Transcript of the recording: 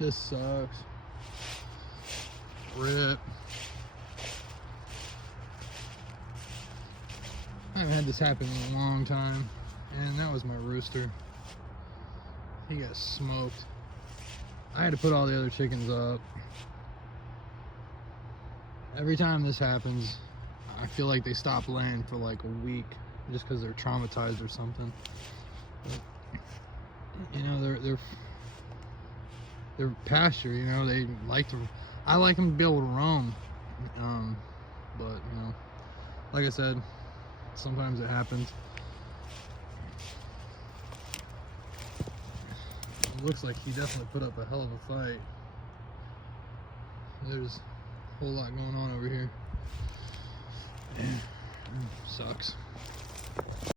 This sucks. Rip. I haven't had this happen in a long time. And that was my rooster. He got smoked. I had to put all the other chickens up. Every time this happens, I feel like they stop laying for like a week just because they're traumatized or something. But, you know, they're pasture. You know, they like to. I like them to be able to roam. But you know, like I said, sometimes it happens. It looks like he definitely put up a hell of a fight. There's a whole lot going on over here. Sucks.